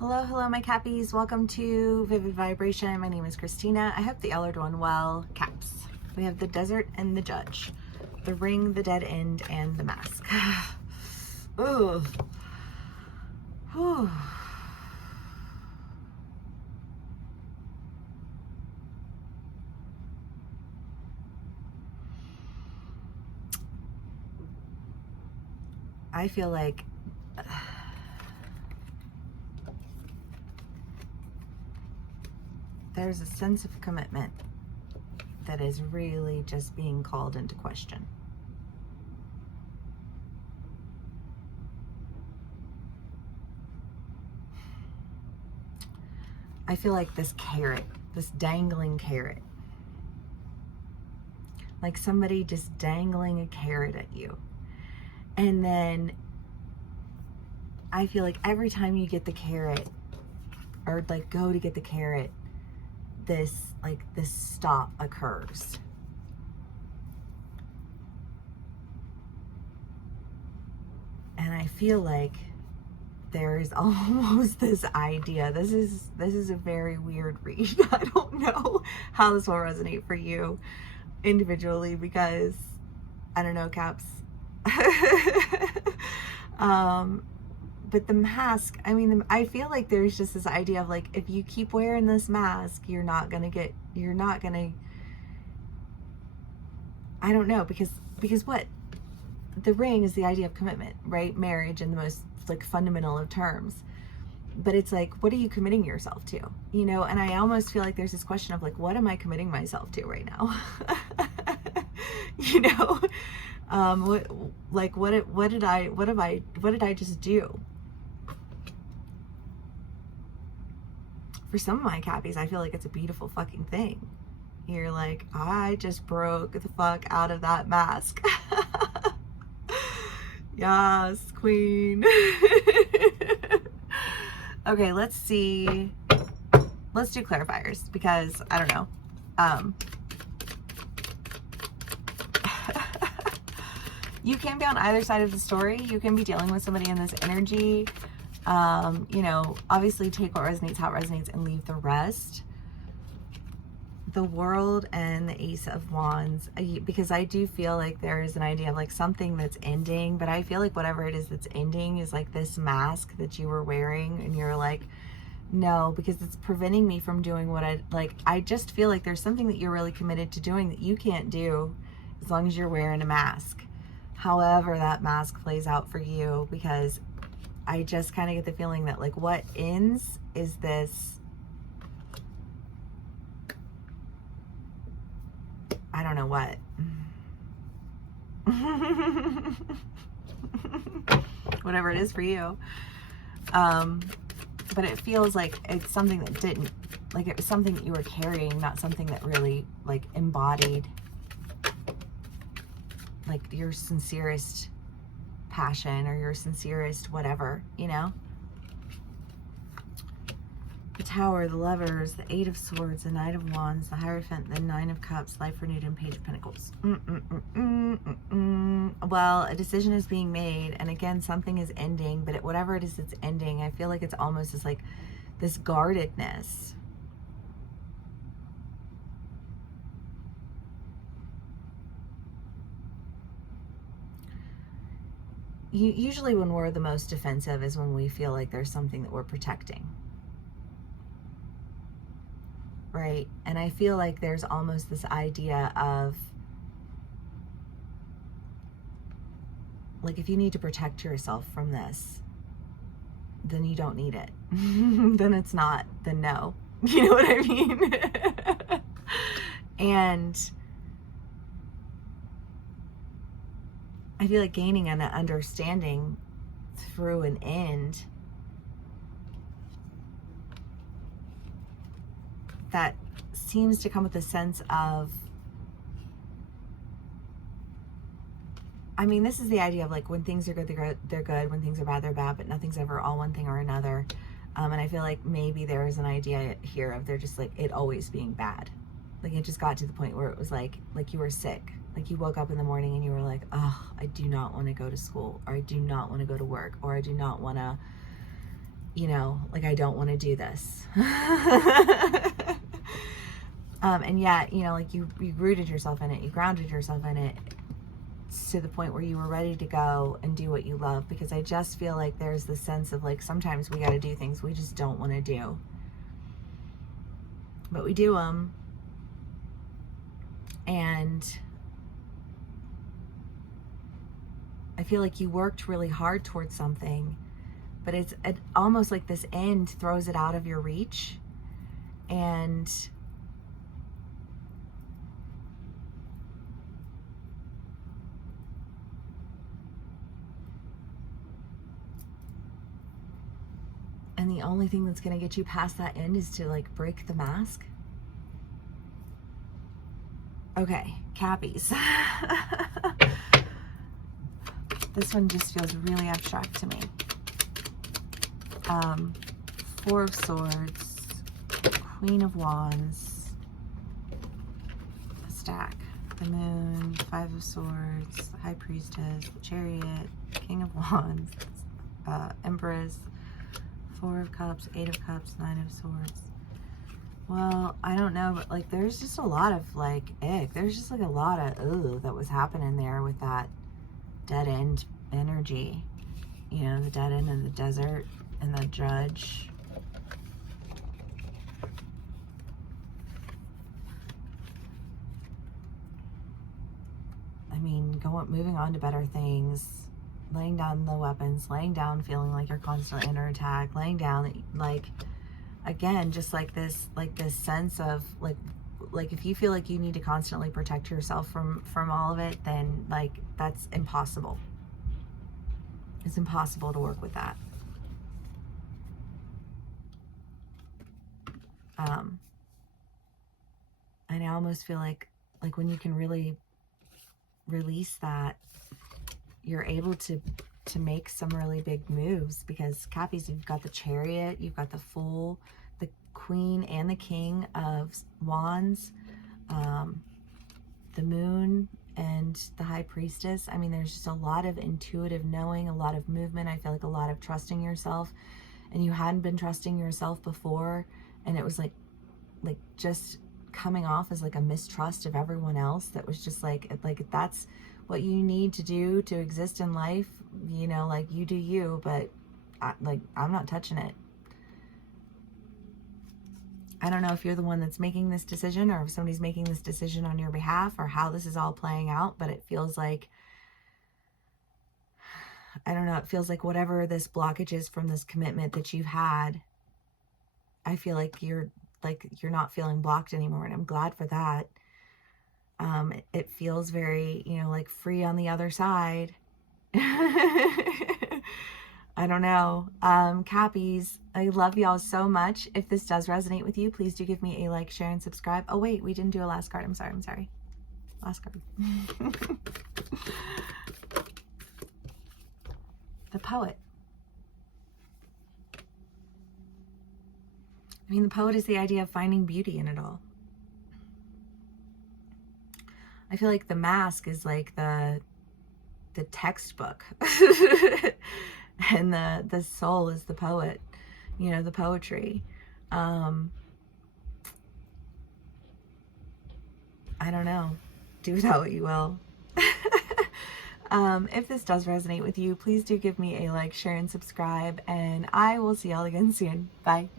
Hello, hello, my Cappies. Welcome to Vivid Vibration. My name is Christina. I hope that y'all are doing well. Caps. We have the Desert and the Judge, the Ring, the Dead End, and the Mask. Ooh. Whew. I feel like there's a sense of commitment that is really just being called into question. I feel like this carrot, this dangling carrot, like somebody just dangling a carrot at you. And then I feel like every time you get the carrot or like go to get the carrot, this stop occurs. And I feel like there is almost this idea. This is a very weird read. I don't know how this will resonate for you individually because I don't know, Caps. But the mask, I mean, I feel like there's just this idea of like, if you keep wearing this mask, you're not gonna, I don't know, because what? The ring is the idea of commitment, right? Marriage in the most like fundamental of terms. But it's like, what are you committing yourself to? You know, and I almost feel like there's this question of like, what am I committing myself to right now? You know? What did I just do? For some of my Cappies, I feel like it's a beautiful fucking thing. You're like, I just broke the fuck out of that mask. Yes, queen. Okay, let's see. Let's do clarifiers because I don't know. You can be on either side of the story. You can be dealing with somebody in this energy. You know, obviously take what resonates, how it resonates, and leave the rest. The World and the Ace of Wands, because I do feel like there is an idea of like something that's ending, but I feel like whatever it is that's ending is like this mask that you were wearing and you're like, no, because it's preventing me from doing what I just feel like there's something that you're really committed to doing that you can't do as long as you're wearing a mask. However that mask plays out for you, because I just kind of get the feeling that like what ends is this, I don't know what. Whatever it is for you. But it feels like it's something that didn't, like it was something that you were carrying, not something that really like embodied like your sincerest passion or your sincerest whatever, you know? The Tower, the Lovers, the Eight of Swords, the Knight of Wands, the Hierophant, the Nine of Cups, Life Renewed, and Page of Pentacles. Well, a decision is being made, and again, something is ending, but whatever it is that's ending, I feel like it's almost as like this guardedness. Usually when we're the most defensive is when we feel like there's something that we're protecting. Right? And I feel like there's almost this idea of like, if you need to protect yourself from this, then you don't need it. Then it's not, then no. You know what I mean? And I feel like gaining an understanding through an end that seems to come with a sense of, I mean, this is the idea of like when things are good, they're good. When things are bad, they're bad, but nothing's ever all one thing or another. And I feel like maybe there is an idea here of they're just like it always being bad. Like it just got to the point where it was like you were sick. Like you woke up in the morning and you were like, oh, I do not want to go to school, or I do not want to go to work, or I do not want to you know, like, I don't want to do this. And yet, you know, like, you rooted yourself in it, you grounded yourself in it to the point where you were ready to go and do what you love. Because I just feel like there's this sense of, like, sometimes we got to do things we just don't want to do, but we do them. And I feel like you worked really hard towards something, but it's almost like this end throws it out of your reach. And the only thing that's going to get you past that end is to, like, break the mask. Okay, Cappies. This one just feels really abstract to me. Four of Swords, Queen of Wands, a stack, the Moon, Five of Swords, High Priestess, Chariot, King of Wands, Empress, Four of Cups, Eight of Cups, Nine of Swords. Well, I don't know, but, like, there's just a lot of, like, ick. There's just, like, a lot of ooh that was happening there with that dead end energy. You know, the dead end in the desert and the Judge. I mean, moving on to better things, laying down the weapons, laying down feeling like you're constantly under attack, laying down, like, again, just like this sense of, like if you feel like you need to constantly protect yourself from all of it, then, like, that's impossible. It's impossible to work with that. And I almost feel like when you can really release that, you're able to make some really big moves. Because Cappies, you've got the Chariot, you've got the Fool, the Queen and the King of Wands, the Moon and the High Priestess. I mean, there's just a lot of intuitive knowing, a lot of movement. I feel like a lot of trusting yourself, and you hadn't been trusting yourself before, and it was like just coming off as like a mistrust of everyone else. That was just like that's what you need to do to exist in life, you know, like, you do you, but I'm not touching it. I don't know if you're the one that's making this decision, or if somebody's making this decision on your behalf, or how this is all playing out, but it feels like, I don't know, it feels like whatever this blockage is from this commitment that you've had, I feel like you're not feeling blocked anymore, and I'm glad for that. It feels very, you know, like, free on the other side. I don't know. Cappies, I love y'all so much. If this does resonate with you, please do give me a like, share, and subscribe. Oh wait, we didn't do a last card. I'm sorry. Last card. The Poet. I mean, the Poet is the idea of finding beauty in it all. I feel like the Mask is like the textbook. And the soul is the poet, you know, the poetry. I don't know. Do with that what you will. If this does resonate with you, please do give me a like, share, and subscribe, and I will see y'all again soon. Bye.